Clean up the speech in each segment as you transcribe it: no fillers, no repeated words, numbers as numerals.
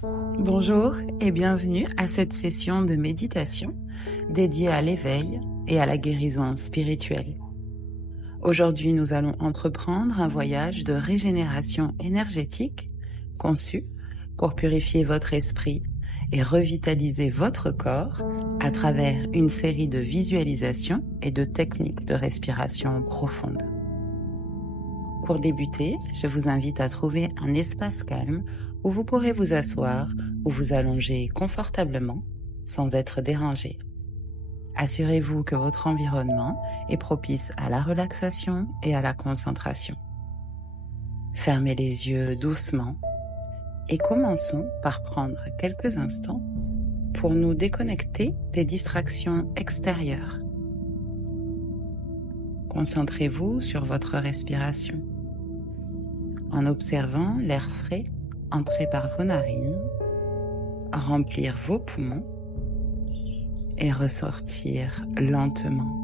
Bonjour et bienvenue à cette session de méditation dédiée à l'éveil et à la guérison spirituelle. Aujourd'hui, nous allons entreprendre un voyage de régénération énergétique conçu pour purifier votre esprit et revitaliser votre corps à travers une série de visualisations et de techniques de respiration profonde. Pour débuter, je vous invite à trouver un espace calme où vous pourrez vous asseoir ou vous allonger confortablement sans être dérangé. Assurez-vous que votre environnement est propice à la relaxation et à la concentration. Fermez les yeux doucement et commençons par prendre quelques instants pour nous déconnecter des distractions extérieures. Concentrez-vous sur votre respiration en observant l'air frais entrer par vos narines, remplir vos poumons et ressortir lentement.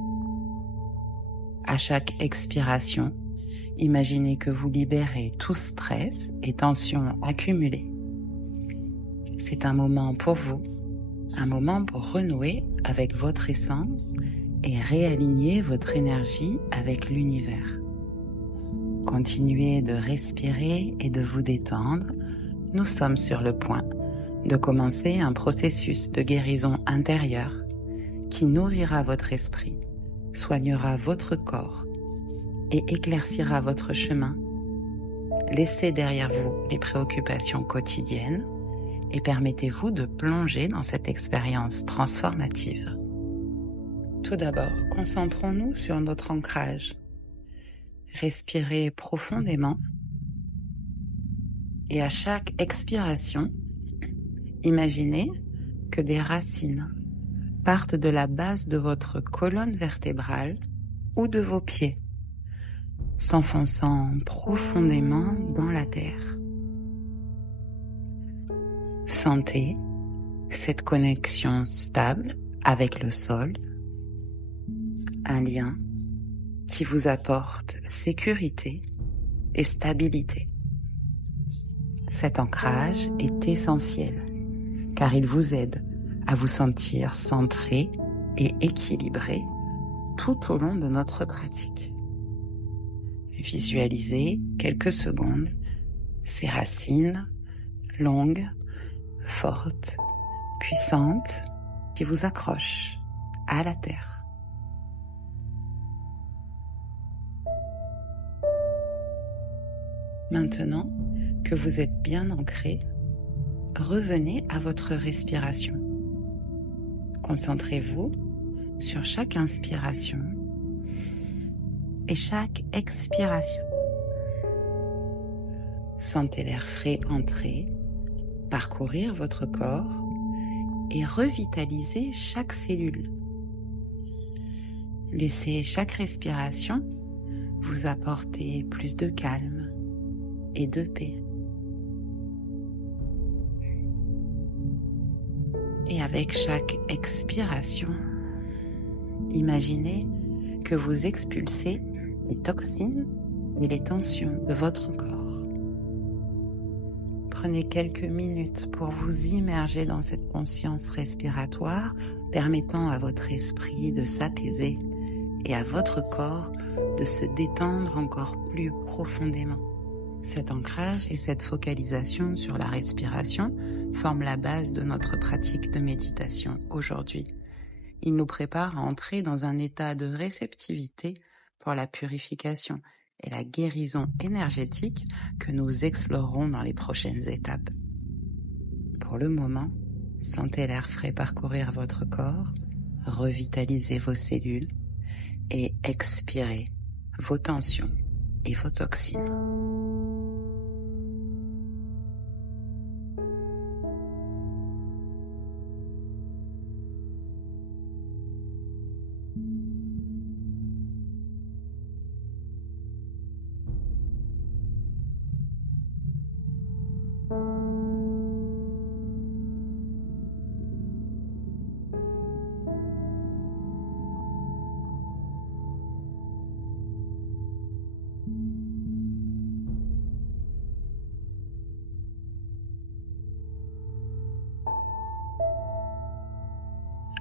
À chaque expiration, imaginez que vous libérez tout stress et tension accumulée. C'est un moment pour vous, un moment pour renouer avec votre essence et réaligner votre énergie avec l'univers. Continuez de respirer et de vous détendre. Nous sommes sur le point de commencer un processus de guérison intérieure qui nourrira votre esprit, soignera votre corps et éclaircira votre chemin. Laissez derrière vous les préoccupations quotidiennes et permettez-vous de plonger dans cette expérience transformative. Tout d'abord, concentrons-nous sur notre ancrage. Respirez profondément et à chaque expiration, imaginez que des racines partent de la base de votre colonne vertébrale ou de vos pieds, s'enfonçant profondément dans la terre. Sentez cette connexion stable avec le sol, un lien qui vous apporte sécurité et stabilité. Cet ancrage est essentiel car il vous aide à vous sentir centré et équilibré tout au long de notre pratique. Visualisez quelques secondes ces racines longues, fortes, puissantes qui vous accrochent à la terre. Maintenant que vous êtes bien ancré, revenez à votre respiration. Concentrez-vous sur chaque inspiration et chaque expiration. Sentez l'air frais entrer, parcourir votre corps et revitaliser chaque cellule. Laissez chaque respiration vous apporter plus de calme et de paix. Et avec chaque expiration, imaginez que vous expulsez les toxines et les tensions de votre corps. Prenez quelques minutes pour vous immerger dans cette conscience respiratoire, permettant à votre esprit de s'apaiser et à votre corps de se détendre encore plus profondément. Cet ancrage et cette focalisation sur la respiration forment la base de notre pratique de méditation aujourd'hui. Il nous prépare à entrer dans un état de réceptivité pour la purification et la guérison énergétique que nous explorerons dans les prochaines étapes. Pour le moment, sentez l'air frais parcourir votre corps, revitalisez vos cellules et expirez vos tensions et vos toxines.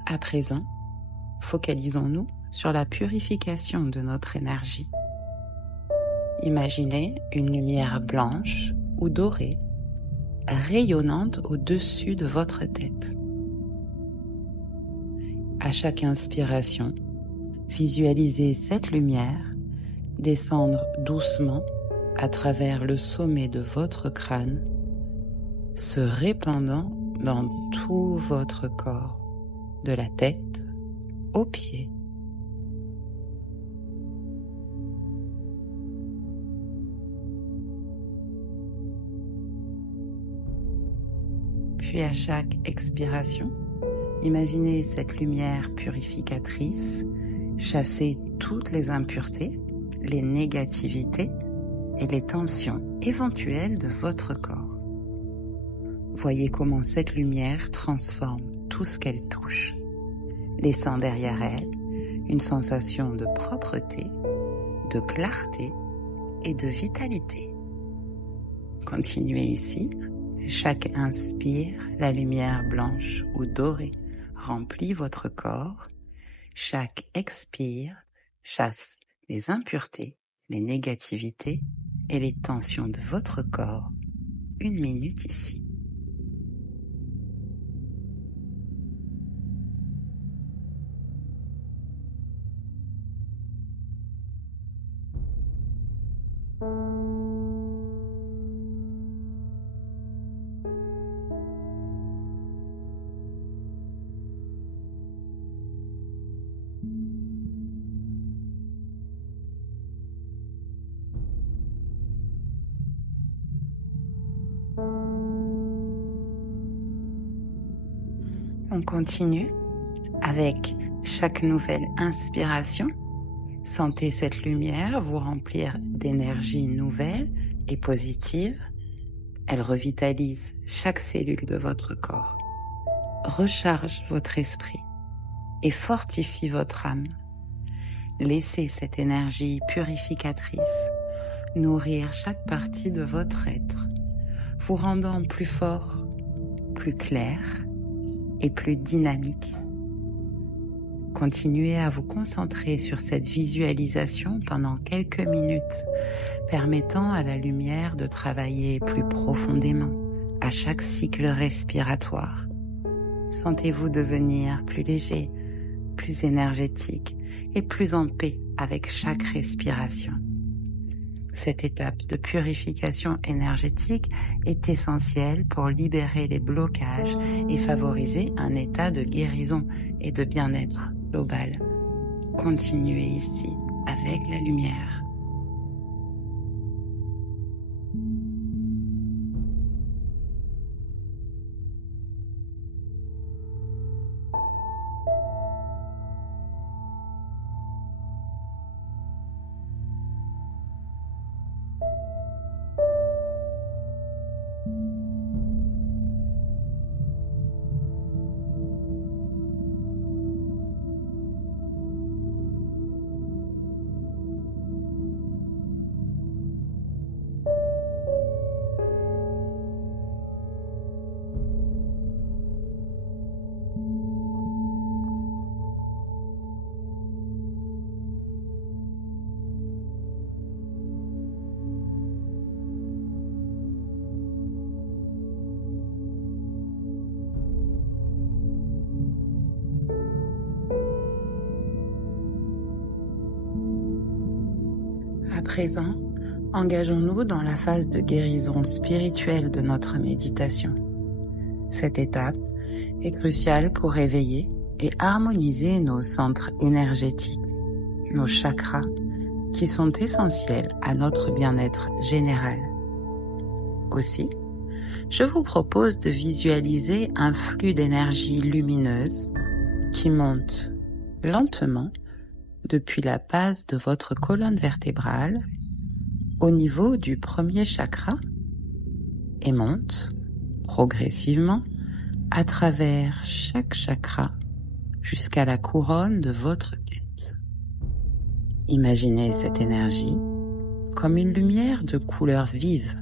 À présent, focalisons-nous sur la purification de notre énergie. Imaginez une lumière blanche ou dorée rayonnante au-dessus de votre tête. À chaque inspiration, visualisez cette lumière descendre doucement à travers le sommet de votre crâne, se répandant dans tout votre corps, de la tête aux pieds. Puis à chaque expiration, imaginez cette lumière purificatrice chasser toutes les impuretés, les négativités et les tensions éventuelles de votre corps. Voyez comment cette lumière transforme tout ce qu'elle touche, laissant derrière elle une sensation de propreté, de clarté et de vitalité. Continuez ici. Chaque inspire, la lumière blanche ou dorée remplit votre corps. Chaque expire chasse les impuretés, les négativités et les tensions de votre corps. 1 minute ici. On continue avec chaque nouvelle inspiration. Sentez cette lumière vous remplir d'énergie nouvelle et positive. Elle revitalise chaque cellule de votre corps, recharge votre esprit et fortifie votre âme. Laissez cette énergie purificatrice nourrir chaque partie de votre être, vous rendant plus fort, plus clair et plus dynamique. Continuez à vous concentrer sur cette visualisation pendant quelques minutes, permettant à la lumière de travailler plus profondément à chaque cycle respiratoire. Sentez-vous devenir plus léger, plus énergétique et plus en paix avec chaque respiration. Cette étape de purification énergétique est essentielle pour libérer les blocages et favoriser un état de guérison et de bien-être global. Continuez ici avec la lumière. À présent, engageons-nous dans la phase de guérison spirituelle de notre méditation. Cette étape est cruciale pour réveiller et harmoniser nos centres énergétiques, nos chakras, qui sont essentiels à notre bien-être général. Aussi, je vous propose de visualiser un flux d'énergie lumineuse qui monte lentement depuis la base de votre colonne vertébrale au niveau du premier chakra et monte progressivement à travers chaque chakra jusqu'à la couronne de votre tête. Imaginez cette énergie comme une lumière de couleur vive,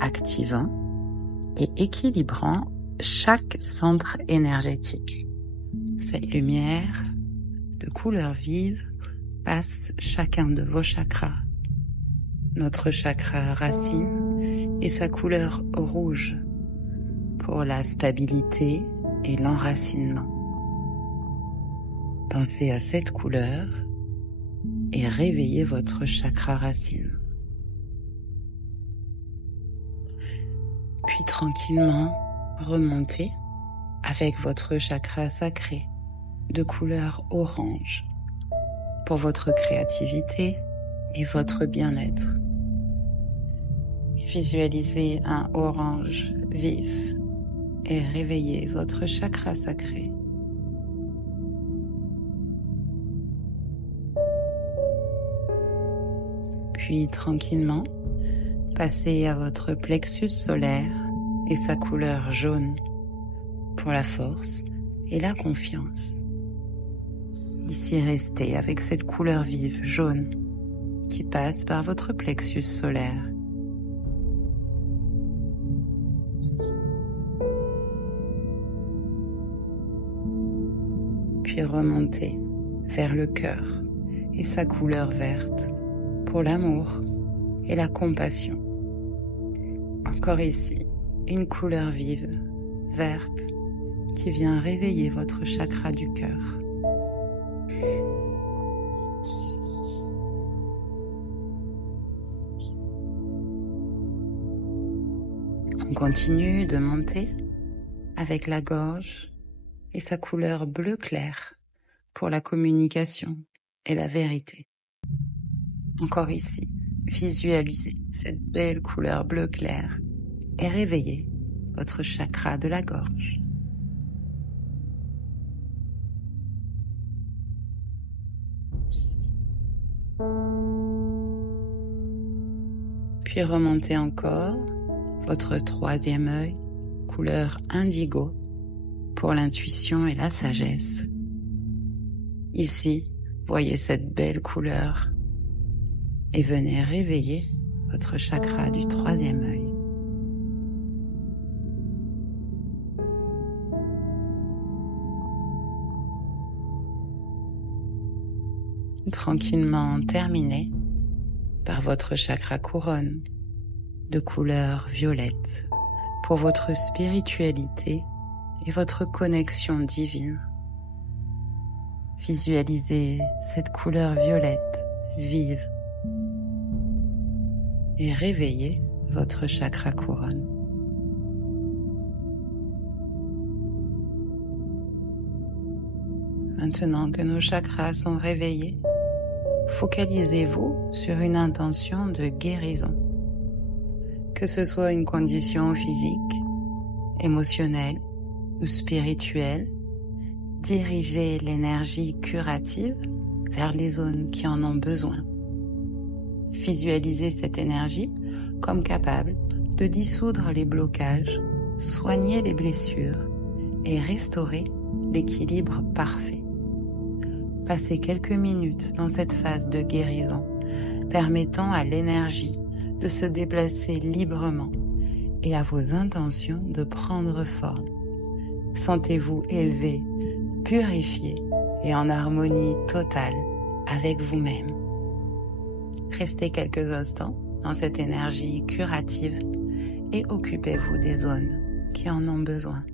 activant et équilibrant chaque centre énergétique. Cette lumière de couleur vive passe chacun de vos chakras. Notre chakra racine est sa couleur rouge pour la stabilité et l'enracinement. Pensez à cette couleur et réveillez votre chakra racine. Puis tranquillement, remontez avec votre chakra sacré de couleur orange pour votre créativité et votre bien-être. Visualisez un orange vif et réveillez votre chakra sacré. Puis tranquillement, passez à votre plexus solaire et sa couleur jaune pour la force et la confiance. Ici, restez avec cette couleur vive jaune qui passe par votre plexus solaire. Puis remontez vers le cœur et sa couleur verte pour l'amour et la compassion. Encore ici, une couleur vive, verte, qui vient réveiller votre chakra du cœur. On continue de monter avec la gorge et sa couleur bleu clair pour la communication et la vérité. Encore ici, visualisez cette belle couleur bleu clair et réveillez votre chakra de la gorge. Puis remontez encore votre troisième œil, couleur indigo, pour l'intuition et la sagesse. Ici, voyez cette belle couleur et venez réveiller votre chakra du troisième œil. Tranquillement terminez par votre chakra couronne de couleur violette pour votre spiritualité et votre connexion divine. Visualisez cette couleur violette vive et réveillez votre chakra couronne. Maintenant que nos chakras sont réveillés, focalisez-vous sur une intention de guérison. Que ce soit une condition physique, émotionnelle ou spirituelle, dirigez l'énergie curative vers les zones qui en ont besoin. Visualisez cette énergie comme capable de dissoudre les blocages, soigner les blessures et restaurer l'équilibre parfait. Passez quelques minutes dans cette phase de guérison, permettant à l'énergie de se déplacer librement et à vos intentions de prendre forme. Sentez-vous élevé, purifié et en harmonie totale avec vous-même. Restez quelques instants dans cette énergie curative et occupez-vous des zones qui en ont besoin.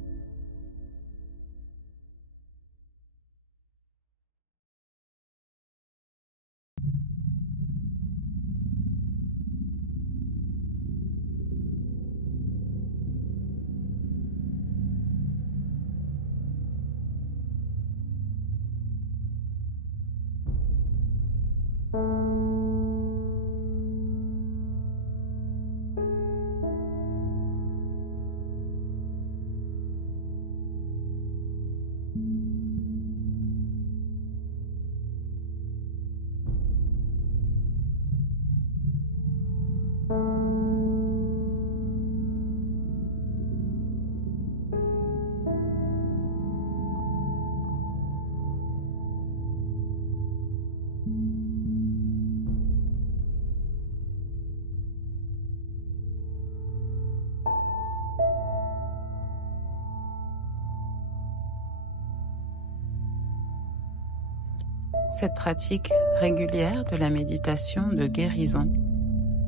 Cette pratique régulière de la méditation de guérison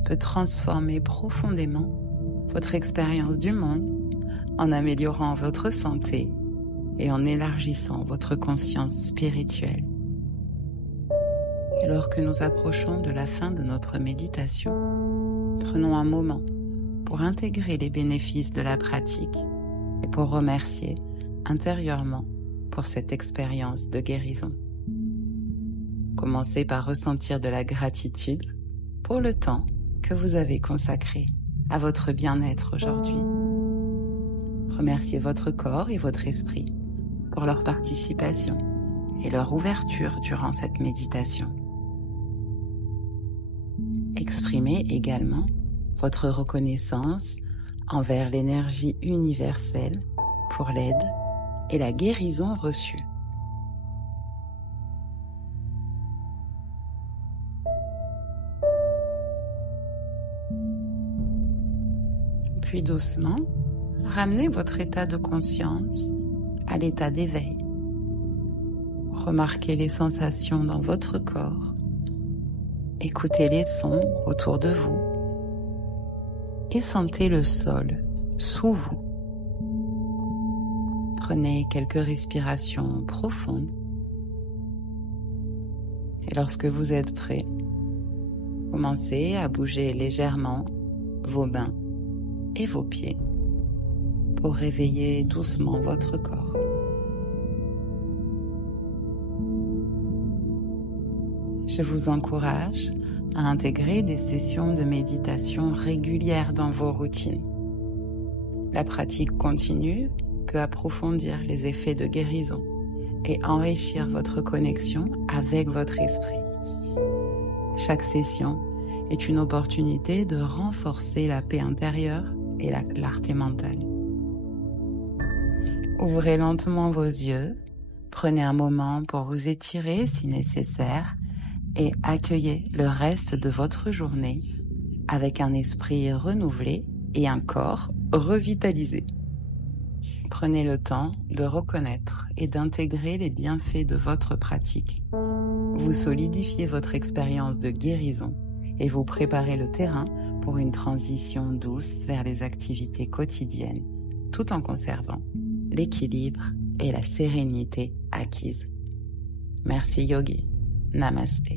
peut transformer profondément votre expérience du monde en améliorant votre santé et en élargissant votre conscience spirituelle. Alors que nous approchons de la fin de notre méditation, prenons un moment pour intégrer les bénéfices de la pratique et pour remercier intérieurement pour cette expérience de guérison. Commencez par ressentir de la gratitude pour le temps que vous avez consacré à votre bien-être aujourd'hui. Remerciez votre corps et votre esprit pour leur participation et leur ouverture durant cette méditation. Exprimez également votre reconnaissance envers l'énergie universelle pour l'aide et la guérison reçue. Puis doucement, ramenez votre état de conscience à l'état d'éveil. Remarquez les sensations dans votre corps. Écoutez les sons autour de vous et sentez le sol sous vous. Prenez quelques respirations profondes et lorsque vous êtes prêt, commencez à bouger légèrement vos mains et vos pieds pour réveiller doucement votre corps. Je vous encourage à intégrer des sessions de méditation régulières dans vos routines. La pratique continue peut approfondir les effets de guérison et enrichir votre connexion avec votre esprit. Chaque session est une opportunité de renforcer la paix intérieure et la clarté mentale. Ouvrez lentement vos yeux, prenez un moment pour vous étirer si nécessaire et accueillez le reste de votre journée avec un esprit renouvelé et un corps revitalisé. Prenez le temps de reconnaître et d'intégrer les bienfaits de votre pratique. Vous solidifiez votre expérience de guérison et vous préparez le terrain pour une transition douce vers les activités quotidiennes, tout en conservant l'équilibre et la sérénité acquises. Merci Yogi. Namasté.